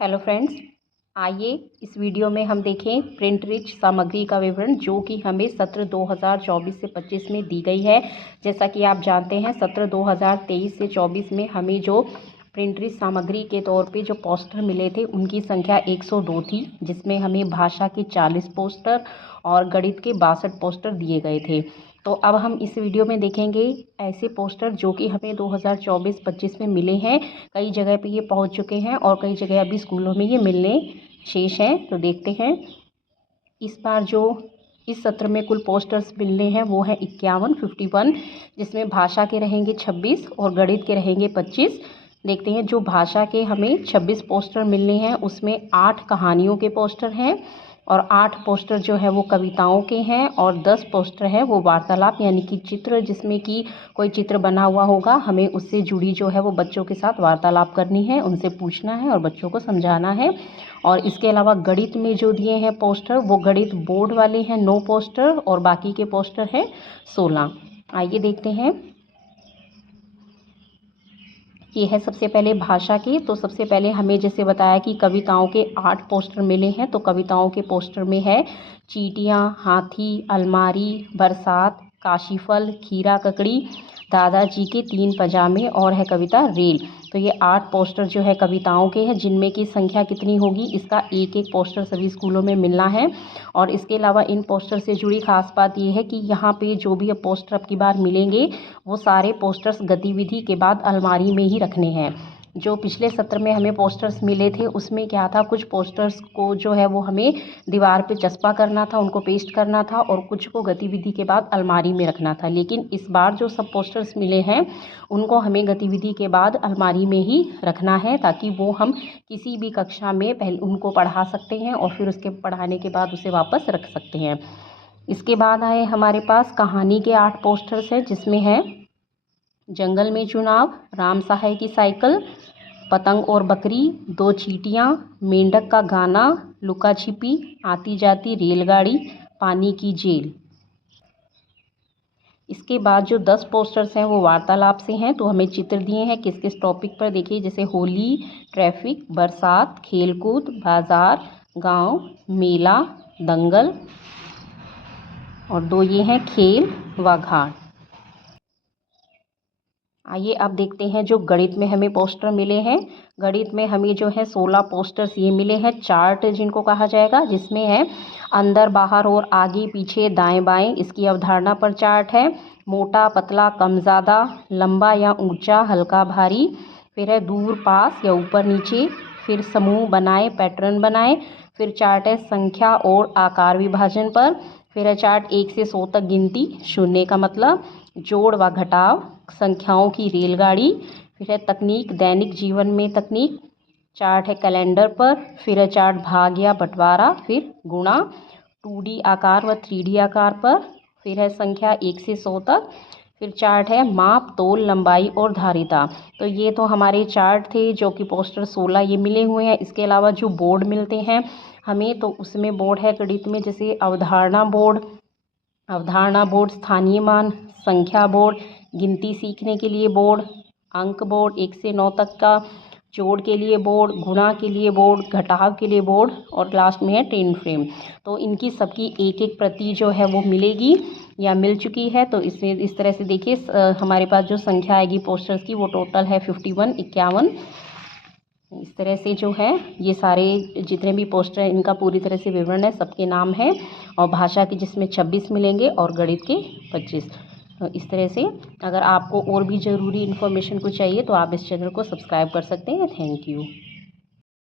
Hello friends, आइए इस video में हम देखें प्रिंट रिच सामग्री का विवरण जो कि हमें सत्र 2024 से 25 में दी गई है। जैसा कि आप जानते हैं सत्र 2023 से 24 में हमें जो प्रिंट रिच सामग्री के तौर पे जो पोस्टर मिले थे उनकी संख्या 102 थी, जिसमें हमें भाषा के 40 पोस्टर और गणित के 62 पोस्टर दिए गए थे। तो अब हम इस वीडियो में देखेंगे ऐसे पोस्टर जो कि हमें 2024-25 में मिले हैं। कई जगह पे ये पहुंच चुके हैं और कई जगह अभी स्कूलों में ये मिलने शेष हैं। तो देखते हैं इस बार जो इस सत्र में कुल पोस्टर्स मिलने हैं वो है 51, जिसमें भाषा के रहेंगे 26 और गणित के रहेंगे 25। देखते हैं जो भाषा के हमें 26 पोस्टर मिलने हैं उसमें 8 कहानियों के पोस्टर हैं और 8 पोस्टर जो है वो कविताओं के हैं और 10 पोस्टर है वो वार्तालाप यानी कि चित्र, जिसमें कि कोई चित्र बना हुआ होगा, हमें उससे जुड़ी जो है वो बच्चों के साथ वार्तालाप करनी है, उनसे पूछना है और बच्चों को समझाना है। और इसके अलावा गणित में जो दिए हैं पोस्टर वो गणित बोर्ड वाले हैं 9 पोस्टर और बाकी के पोस्टर हैं 16। आइए देखते हैं। ये है सबसे पहले भाषा के। तो सबसे पहले हमें जैसे बताया कि कविताओं के 8 पोस्टर मिले हैं। तो कविताओं के पोस्टर में है चींटियाँ, हाथी, अलमारी, बरसात, काशीफल, खीरा ककड़ी, दादाजी के 3 पजामे और है कविता रेल। तो ये 8 पोस्टर जो है कविताओं के हैं, जिनमें की संख्या कितनी होगी इसका एक एक पोस्टर सभी स्कूलों में मिलना है। और इसके अलावा इन पोस्टर से जुड़ी खास बात ये है कि यहाँ पे जो भी पोस्टर अब की बार मिलेंगे वो सारे पोस्टर्स गतिविधि के बाद अलमारी में ही रखने हैं। जो पिछले सत्र में हमें पोस्टर्स मिले थे उसमें क्या था, कुछ पोस्टर्स को जो है वो हमें दीवार पे चस्पा करना था, उनको पेस्ट करना था और कुछ को गतिविधि के बाद अलमारी में रखना था। लेकिन इस बार जो सब पोस्टर्स मिले हैं उनको हमें गतिविधि के बाद अलमारी में ही रखना है, ताकि वो हम किसी भी कक्षा में पहले उनको पढ़ा सकते हैं और फिर उसके पढ़ाने के बाद उसे वापस रख सकते हैं। इसके बाद आए हमारे पास कहानी के 8 पोस्टर्स हैं, जिसमें है जंगल में चुनाव, राम सहाय की साइकिल, पतंग और बकरी, 2 चींटियाँ, मेंढक का गाना, लुका छिपी, आती जाती रेलगाड़ी, पानी की जेल। इसके बाद जो 10 पोस्टर्स हैं वो वार्तालाप से हैं। तो हमें चित्र दिए हैं किस किस टॉपिक पर, देखिए जैसे होली, ट्रैफिक, बरसात, खेलकूद, बाजार, गांव, मेला, दंगल और 2 ये हैं खेल व घाट। आइए अब देखते हैं जो गणित में हमें पोस्टर मिले हैं। गणित में हमें जो है 16 पोस्टर्स ये मिले हैं, चार्ट जिनको कहा जाएगा, जिसमें है अंदर बाहर और आगे पीछे दाएं बाएं, इसकी अवधारणा पर चार्ट है। मोटा पतला कम ज़्यादा, लंबा या ऊंचा हल्का भारी, फिर है दूर पास या ऊपर नीचे, फिर समूह बनाए पैटर्न बनाए, फिर चार्ट है संख्या और आकार विभाजन पर, फिर है चार्ट 1 से 100 तक गिनती, शून्य का मतलब, जोड़ व घटाव, संख्याओं की रेलगाड़ी, फिर है तकनीक दैनिक जीवन में तकनीक, चार्ट है कैलेंडर पर, फिर है चार्ट भाग या बंटवारा, फिर गुणा 2D आकार व 3D आकार पर, फिर है संख्या 1 से 100 तक, फिर चार्ट है माप तोल लंबाई और धारिता। तो ये तो हमारे चार्ट थे जो कि पोस्टर 16 ये मिले हुए हैं। इसके अलावा जो बोर्ड मिलते हैं हमें, तो उसमें बोर्ड है गणित में जैसे अवधारणा बोर्ड, स्थानीय मान, संख्या बोर्ड, गिनती सीखने के लिए बोर्ड, अंक बोर्ड 1 से 9 तक का, जोड़ के लिए बोर्ड, गुणा के लिए बोर्ड, घटाव के लिए बोर्ड और लास्ट में है टेन फ्रेम। तो इनकी सबकी एक एक प्रति जो है वो मिलेगी या मिल चुकी है। तो इसमें इस तरह से देखिए हमारे पास जो संख्या आएगी पोस्टर्स की वो टोटल है 51, 51। इस तरह से जो है ये सारे जितने भी पोस्टर हैं इनका पूरी तरह से विवरण है, सबके नाम है और भाषा के जिसमें 26 मिलेंगे और गणित के 25। तो इस तरह से अगर आपको और भी ज़रूरी इन्फॉर्मेशन को चाहिए तो आप इस चैनल को सब्सक्राइब कर सकते हैं। Thank you.